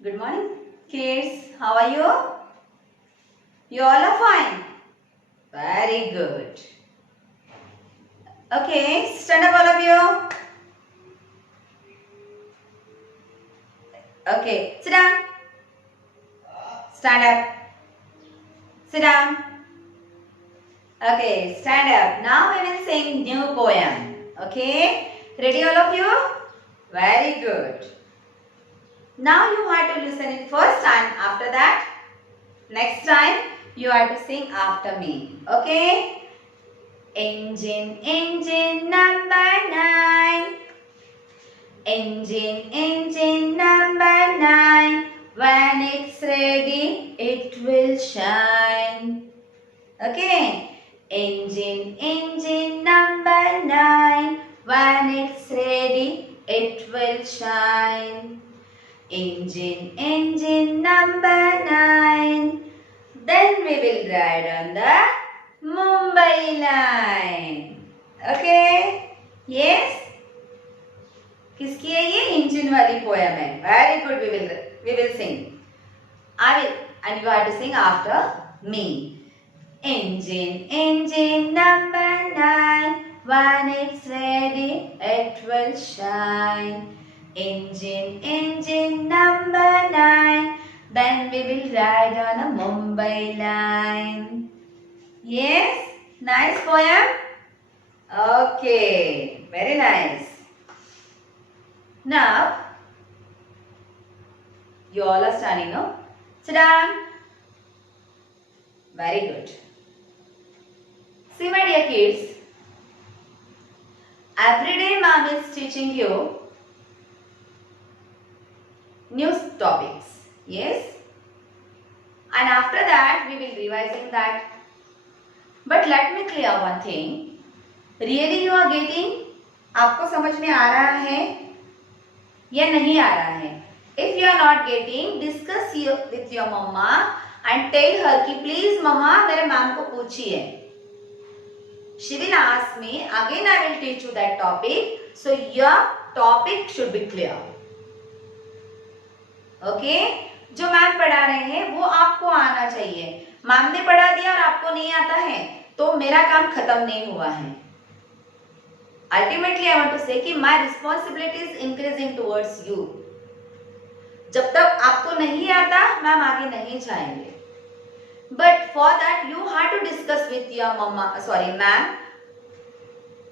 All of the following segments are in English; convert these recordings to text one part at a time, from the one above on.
Good morning, kids. How are you? You all are fine. Very good. Okay, stand up, all of you. Okay, sit down. Stand up. Sit down. Okay, stand up. Now we will sing new poem. Okay, ready, all of you? Very good. Now you have to listen it first, and after that, next time you have to sing after me. Okay? Engine, engine number 9. Engine, engine number 9. When it's ready, it will shine. Okay. Engine, engine number 9. When it's ready, it will shine. Engine, engine number 9. Then we will ride on the Mumbai line. Okay? Yes? किसकी है ये? Engine वाली poem है. Very good. We will sing. I will, and you have to sing after me. Engine, engine number 9. When it's ready, it will shine. Engine, engine number 9. Then we will ride on a Mumbai line. Yes? Nice poem? Okay. Very nice. Now, you all are standing, no? Sit down. Very good. See, my dear kids, every day ma'am is teaching you new topics. Yes? And after that, we will revising that. But let me clear one thing. Really you are getting? आपको समझ में आ रहा है या नहीं आ रहा है? If you are not getting, discuss with your mama and tell her कि please mama मेरे मैम को पूछिए. She will ask me, again I will teach you that topic. So your topic should be clear. Okay? जो ma'am पढ़ा रहे हैं वो आपको आना चाहिए. मैम ने पढ़ा दिया और आपको नहीं आता है तो मेरा काम खत्म नहीं हुआ है. Ultimately I want to say कि my responsibility is increasing towards you. जब तक आपको नहीं आता मैम आगे नहीं जाएंगे. But for that you have to discuss with your ma'am.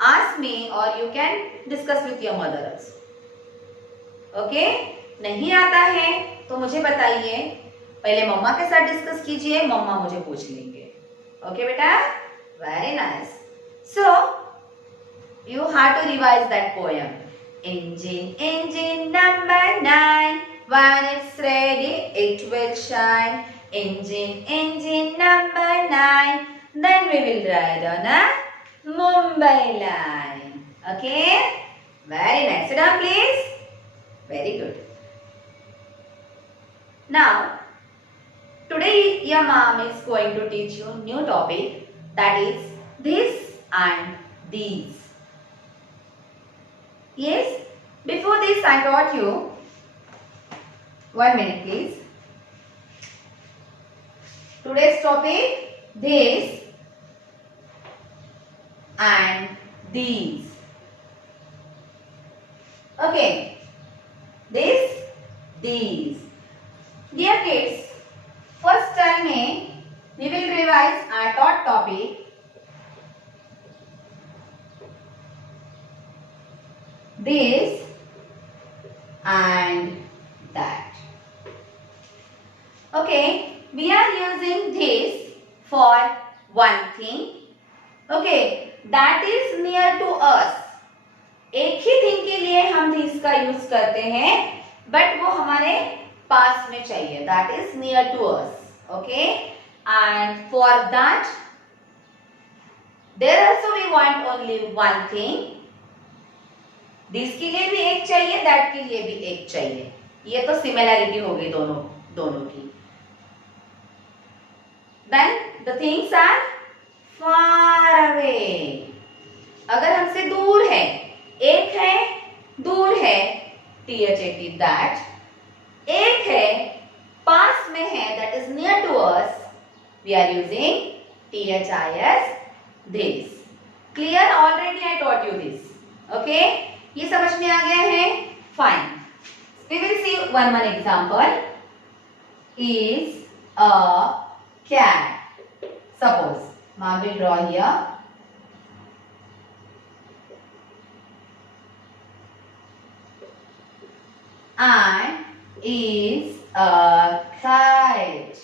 Ask me or you can discuss with your mother also. Okay? नहीं आता है तो मुझे बताइए. पहले मम्मा के साथ डिस्कस कीजिए, मम्मा मुझे पूछ लेंगे. Okay बेटा? Very nice. So you have to revise that poem. Engine, engine number 9. When it's ready, it will shine. Engine, engine number 9. Then we will ride on a Mumbai line. Okay? Very nice. Sit down, please. Very good. Now, today your mom is going to teach you new topic, that is this and these. Yes? Before this I taught you, 1 minute please. Today's topic, this and these. Okay. This, these. Dear kids, first tell me, we will revise our taught topic. This and that. Okay, we are using this for one thing. Okay, that is near to us. एक ही thing के लिए हम this का use करते हैं, but वो हमारे पास में चाहिए. That is near to us. Okay, and for that, there also we want only one thing. This के लिए भी एक चाहिए, दैट के लिए भी एक चाहिए. ये तो सिमिलैरिटी हो गई दोनों की. Then the things are far away. अगर हमसे दूर है, एक है, दूर है, THAT, दैट. एक है पास में है, that is near to us, we are using THIS this. Clear? Already I taught you this. Okay? ये समझ में आ गया है? Fine. We will see one example. Is a cat. Suppose, I will draw here. And is a kite.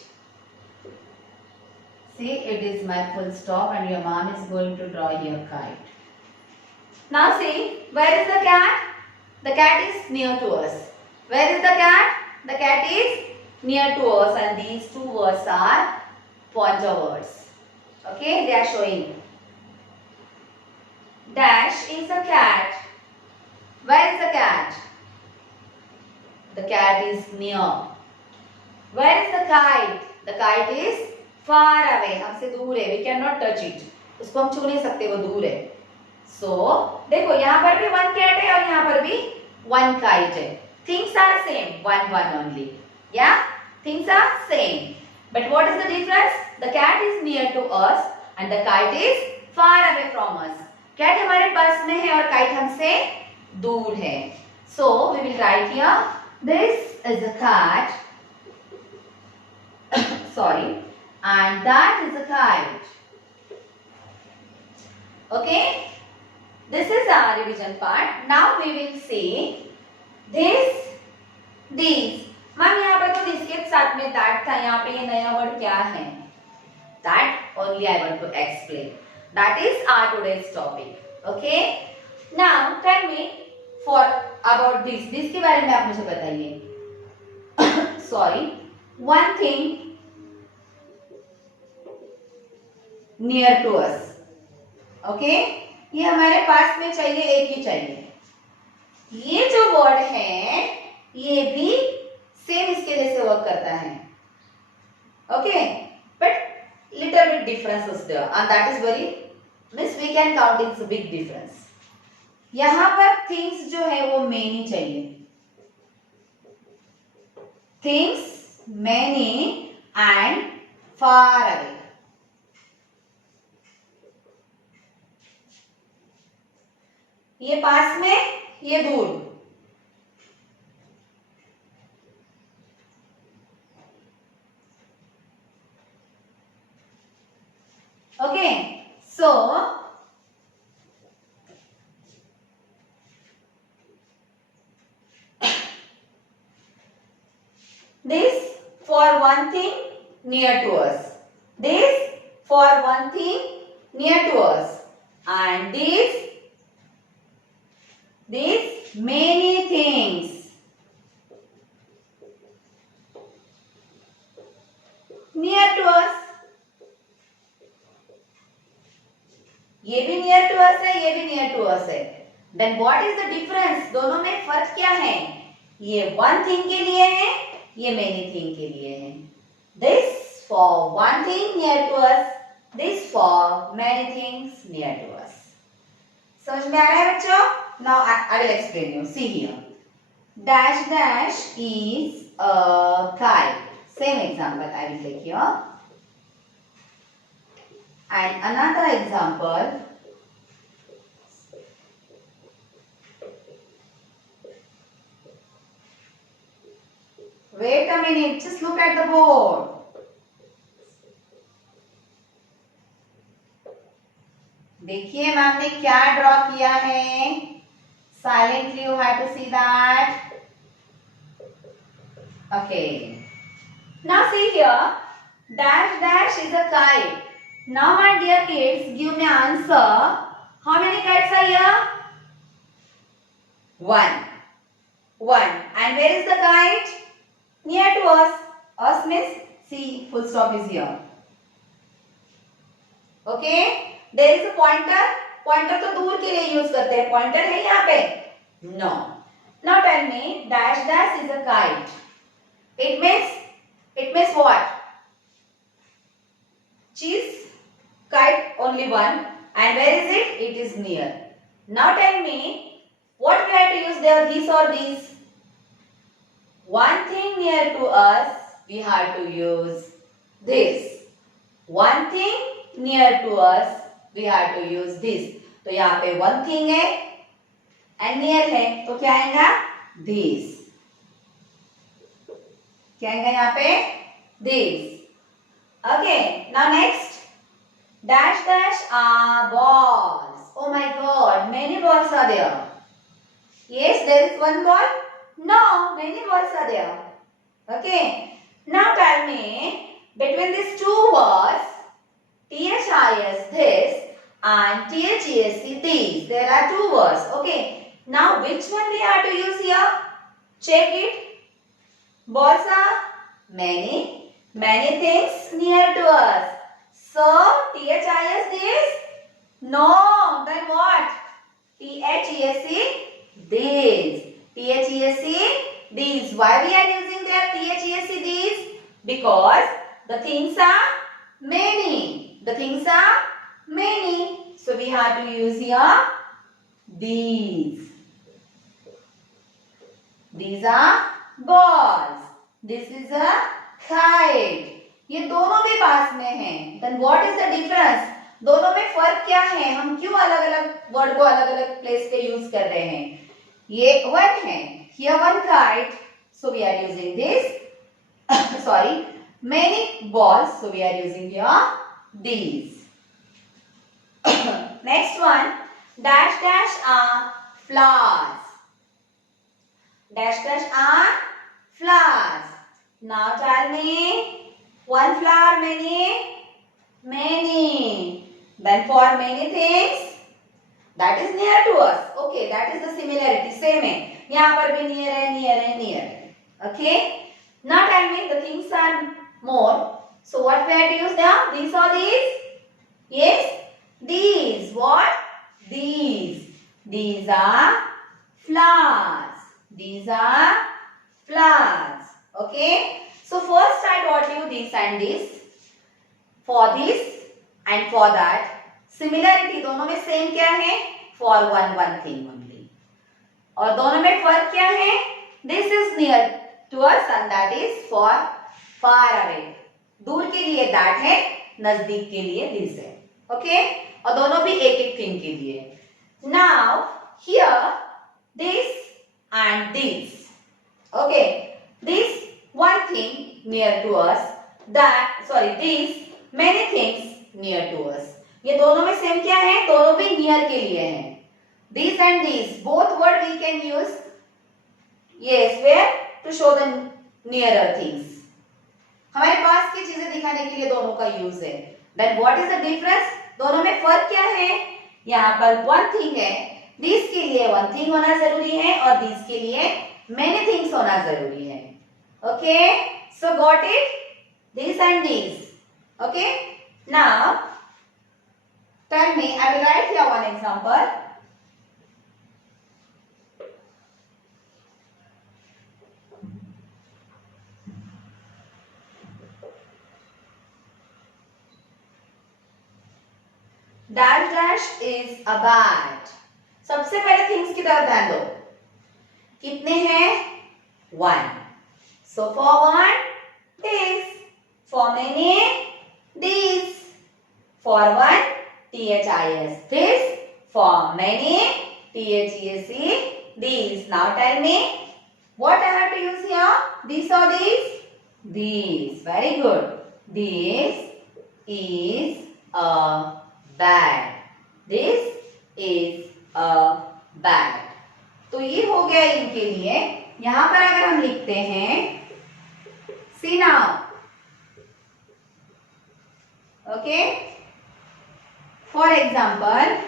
See, it is my full stop and your mom is going to draw here kite. Now see, where is the cat? The cat is near to us. Where is the cat? The cat is near to us and these two words are pointer words. Okay, they are showing. Dash is a cat. Where is the cat? The cat is near. Where is the kite? The kite is far away. हमसे दूर है. We cannot touch it. उसको हम छू नहीं सकते, वो दूर है. So देखो यहाँ पर भी one cat है और यहाँ पर भी one kite है. Things are same. One only. Yeah? Things are same. But what is the difference? The cat is near to us and the kite is far away from us. Cat हमारे पास में है और kite हमसे दूर है. So we will write here. This is a cat. Sorry. And that is a kite. Okay? This is our revision part. Now we will see this, these. Ma'am यहाँ पर तो this के साथ में that था. यहाँ पे ये नया वर्ड क्या है? That only I want to explain. That is our today's topic. Okay? Now tell me for about this. This के बारे में आप मुझे बताइए. Sorry. One thing near to us. Okay? ये हमारे पास में चाहिए, एक ही चाहिए. ये जो वर्ड है ये भी सेम इसके जैसे वर्क करता है. Okay? But little bit difference is there and that is very means we can count it's a big difference. यहाँ पर things जो है वो many चाहिए. Things many and far away. ये पास में, ये दूर. Okay, so this for one thing near to us. This for one thing near to us. And this many things near to us. ये भी near to us है, ये भी near to us है. Then what is the difference? दोनों में फर्क क्या है? ये one thing के लिए है, ये many thing के लिए है. This for one thing near to us, this for many things near to us. समझ में आ रहा है बच्चों? Now I will explain you. See here. Dash dash is a kite. Same example I will take here. And another example. Wait a minute. Just look at the board. देखिए ma'am ने क्या draw किया है. Silently you have to see that. Okay. Now see here. Dash dash is a kite. Now my dear kids, give me answer. How many kites are here? One. And where is the kite? Near to us. Us means see full stop is here. Okay. There is a pointer. Pointer तो दूर के लिए use करते हैं. Pointer है यहाँ पे? No. Now tell me, dash dash is a kite. It means what? Cheese, kite only one. And where is it? It is near. Now tell me, what we have to use there? This or these? one thing near to us, we have to use this. One thing near to us, we have to use this. तो यहाँ पे one thing है and near है तो क्या आएगा? This. क्या आएगा यहाँ पे? This. Okay. Now next. Dash dash are balls. Oh my God, many balls are there. Yes, there is one ball. No, many balls are there. Okay. Now tell me, between these two words, THIS this and THESC these, there are two words. Okay. Now which one we have to use here? Check it. Balls are many, many things near to us. So THIS this? No. Then what? THESC these. THESC these. Why we are using their THESC these? Because the things are many. The things are many. So we have to use here these. These are balls. This is a kite. ये दोनों भी पास में हैं. Then what is the difference? दोनों में फर्क क्या है? हम क्यों अलग अलग वर्ड को अलग अलग प्लेस पे यूज कर रहे हैं? ये वन है. Here one kite. So we are using this. Sorry. Many balls. So we are using here these. Next one. Dash dash are flowers. Dash dash are flowers. Now tell me, one flower many? Many. Then for many things, that is near to us. Okay, that is the similarity. Same है. यहाँ पर भी near है, near है, near है. Okay. Now tell me, the things are more. So what we have to use there? These or these? Yes. These. What? These. These are flowers. These are flowers. Okay. So first I taught you this and this. For this and for that. Similarity दोनों में same क्या है? For one thing only. और दोनों में फर्क क्या है? This is near to us and that is for far away. दूर के लिए that है, नजदीक के लिए this है. Okay? और दोनों भी एक एक thing के लिए. Now here this and this. Okay? This one thing near to us. These many things near to us. ये दोनों में सेम क्या है? दोनों भी नियर के लिए हैं. These and these, both word we can use. Yes, where to show the nearer things. हमारे पास की चीजें दिखाने के लिए दोनों का यूज है. Then what is the difference? दोनों में फर्क क्या है? यहाँ पर one thing है. These के लिए one thing होना जरूरी है और these के लिए many things होना जरूरी है. Okay, so got it? These and these. Okay. Now, tell me, I will write here one example. Dash dash is a bat. सबसे पहले थिंग्स की तरफ ध्यान दो. कितने हैं? One. So for one, this. For many, these. For one, THIS this. For many, THESC these. Now tell me, what I have to use here? These or these? These. Very good. This is a bat. This is a bat. तो ये हो गया इनके लिए. यहां पर अगर हम लिखते हैं see now. Okay. For example,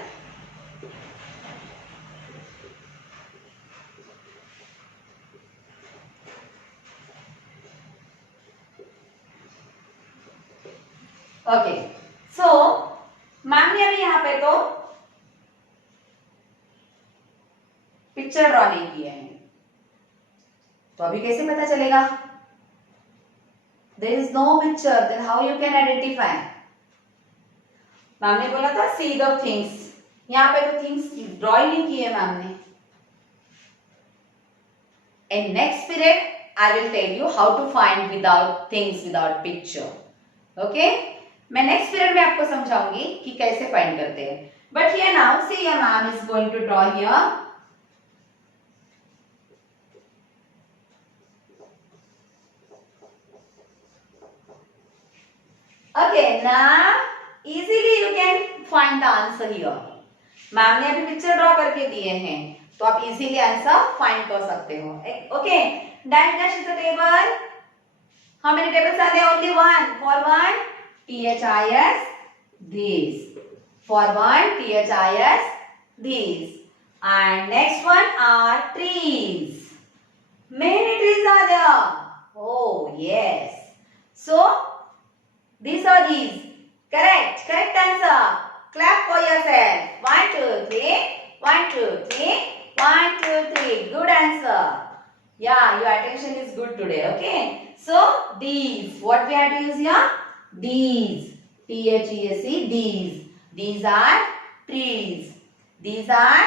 okay. So ma'am ने अभी यहाँ पे तो पिक्चर ड्रॉ नहीं किए हैं, तो अभी कैसे पता चलेगा? There is no picture, then how you can identify? Ma'am ने बोला था see the things. यहाँ पे तो थिंग्स ड्रॉ ही नहीं किए मैम ने. In next period I will tell you how to find without things without picture. Okay? मैं next period में आपको समझाऊंगी कि कैसे find करते हैं. But here now, see your ma'am is going to draw here. Okay, now easily you can find the answer here. Ma'am ने अभी picture draw करके दिए हैं तो आप इजीली आंसर फाइंड कर सकते हो. Okay, dash dash is a table. How many tables are there? Only one. For one THIS these. For one THIS these. And next one are trees. Many trees are there. Oh yes. So these are these. Correct. Correct answer. Clap for yourself. 1, 2, 3. 1, 2, 3. 1, 2, 3. Good answer. Yeah, your attention is good today. Okay. So these. What we have to use here? These. THESE. These. These are trees. These are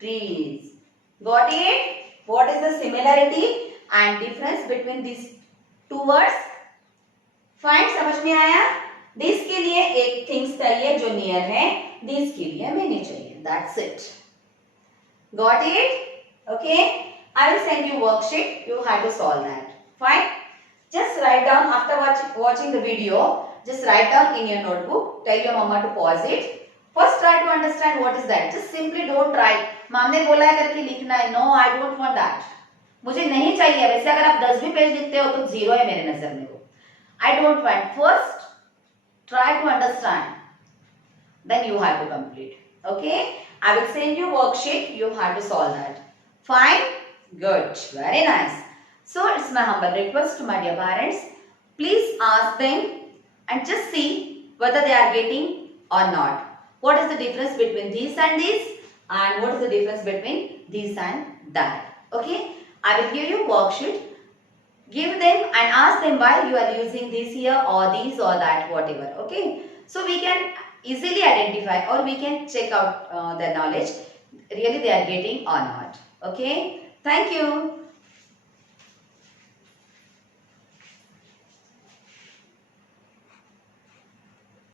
trees. Got it? What is the similarity and difference between these two words? Fine. समझ में आया? This के लिए एक things चाहिए जो near है. This के लिए many चाहिए. That's it. Got it? Okay. I will send you worksheet. You have to solve that. Fine. Just write down after watching the video. Just write down in your notebook. Tell your mama to pause it. First try to understand what is that. Just simply don't write. माम ने बोला है करके लिखना है. No, I don't want that. मुझे नहीं चाहिए. वैसे अगर आप 10 भी पेज लिखते हो तो 0 है मेरे नजर में वो. I don't want. First, try to understand. Then you have to complete. Okay? I will send you worksheet. You have to solve that. Fine? Good. Very nice. So, it's my humble request to my dear parents. Please ask them and just see whether they are getting or not. What is the difference between this and this? And what is the difference between this and that? Okay? I will give you worksheet. Give them and ask them why you are using this here or this or that, whatever. Okay? So we can easily identify or we can check out their knowledge. Really they are getting or not. Okay? Thank you.